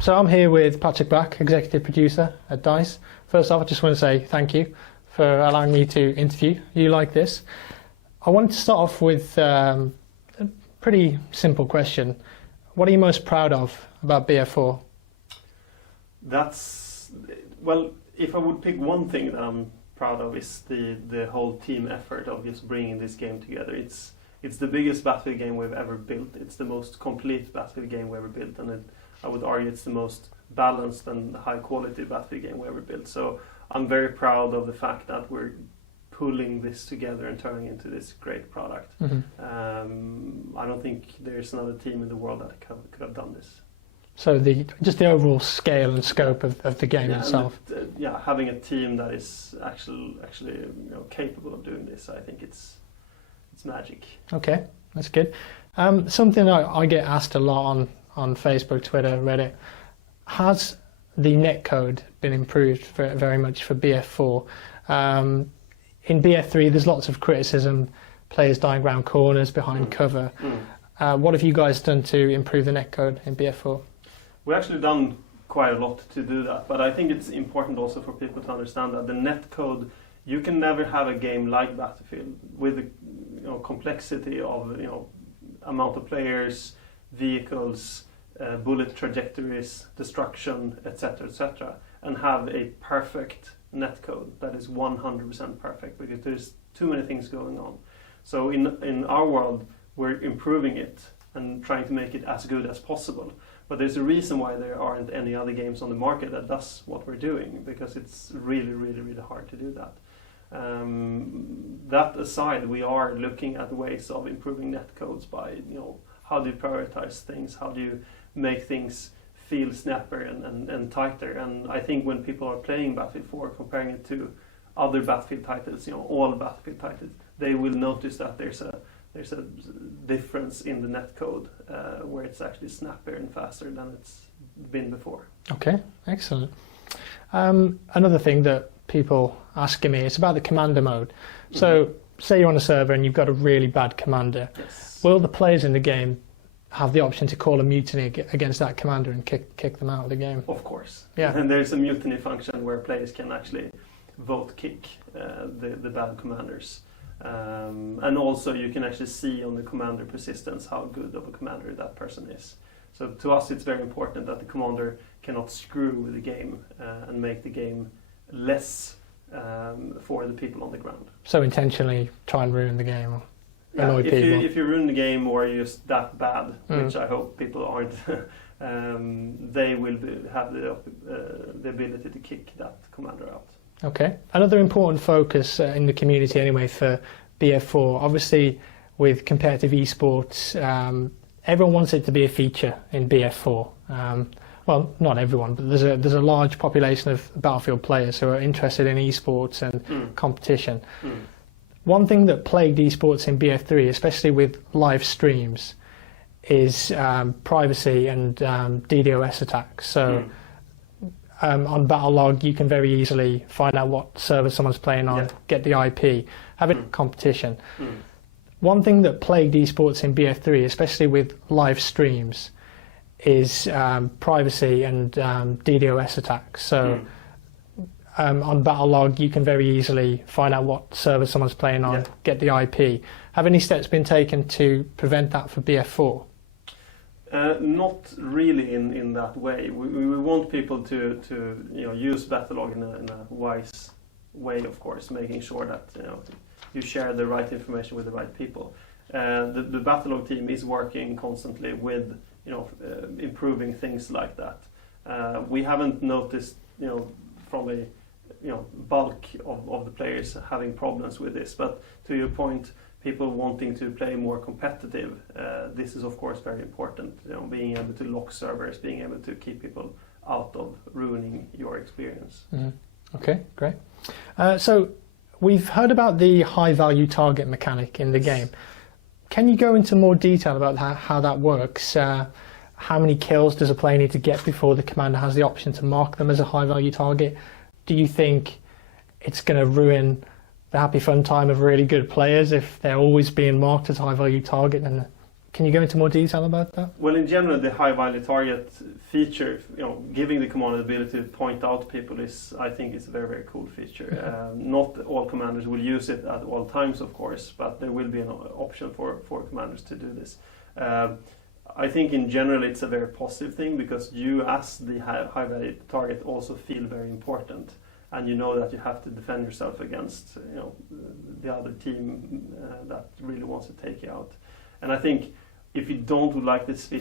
So I'm here with Patrick Black, executive producer at DICE. First off, I just want to say thank you for allowing me to interview you like this. I wanted to start off with a pretty simple question. What are you most proud of about BF4? Well, if I would pick one thing that I'm proud of is the whole team effort of just bringing this game together. It's the biggest Battlefield game we've ever built. It's the most complete Battlefield game we ever built, and I would argue it's the most balanced and high quality Battlefield game we ever built. So I'm very proud of the fact that we're pulling this together and turning into this great product. Mm-hmm. I don't think there's another team in the world that could have done this. So just the overall scale and scope of the game itself. Having a team that is actually capable of doing this, I think it's magic. Okay, that's good. Something I get asked a lot on Facebook, Twitter, Reddit. Has the netcode been improved very much for BF4? In BF3, there's lots of criticism, players dying around corners, behind cover. What have you guys done to improve the netcode in BF4? We've actually done quite a lot to do that, but I think it's important also for people to understand that the netcode, you can never have a game like Battlefield with the complexity of amount of players, vehicles, bullet trajectories, destruction, etc., and have a perfect netcode that is 100% perfect, because there's too many things going on. So in our world, we're improving it and trying to make it as good as possible. But there's a reason why there aren't any other games on the market that does what we're doing, because it's really, really, really hard to do that. That aside, we are looking at ways of improving netcodes by, how do you prioritize things? How do you make things feel snappier and tighter? And I think when people are playing Battlefield 4, comparing it to other Battlefield titles, all Battlefield titles, they will notice that there's a difference in the netcode where it's actually snappier and faster than it's been before. Okay, excellent. Another thing that people asking me is about the commander mode. So say you're on a server and you've got a really bad commander. Yes. Will the players in the game have the option to call a mutiny against that commander and kick them out of the game? Of course. Yeah. And there's a mutiny function where players can actually vote kick the bad commanders. And also you can actually see on the commander persistence how good of a commander that person is. So to us it's very important that the commander cannot screw with the game and make the game less for the people on the ground. So intentionally try and ruin the game or annoy people? If you ruin the game or you're just that bad, which I hope people aren't, they will have the ability to kick that commander out. Okay. Another important focus in the community anyway for BF4, obviously with competitive eSports, everyone wants it to be a feature in BF4. Well, not everyone, but there's a large population of Battlefield players who are interested in eSports and competition. One thing that plagued eSports in BF3, especially with live streams, is privacy and DDoS attacks. So on Battlelog, you can very easily find out what server someone's playing on, get the IP, have it competition. One thing that plagued eSports in BF3, especially with live streams, is privacy and DDoS attacks. So on Battlelog, you can very easily find out what server someone's playing on, get the IP. Have any steps been taken to prevent that for BF4? Not really in that way. We want people to use Battlelog in a wise way, of course, making sure that you share the right information with the right people. The Battlelog team is working constantly with improving things like that. We haven't noticed from a bulk of the players having problems with this, but to your point, people wanting to play more competitive, this is of course very important. Being able to lock servers, being able to keep people out of ruining your experience. Okay, great. So we've heard about the high value target mechanic in the game. Can you go into more detail about how that works? How many kills does a player need to get before the commander has the option to mark them as a high value target? Do you think it's going to ruin the happy fun time of really good players if they're always being marked as high value target and Can you go into more detail about that? Well, in general, the high value target feature, giving the commander the ability to point out people I think is a very, very cool feature. Not all commanders will use it at all times, of course, but there will be an option for commanders to do this. I think in general it's a very positive thing, because you as the high value target also feel very important, and you know that you have to defend yourself against the other team that really wants to take you out. And I think if you don't like this feature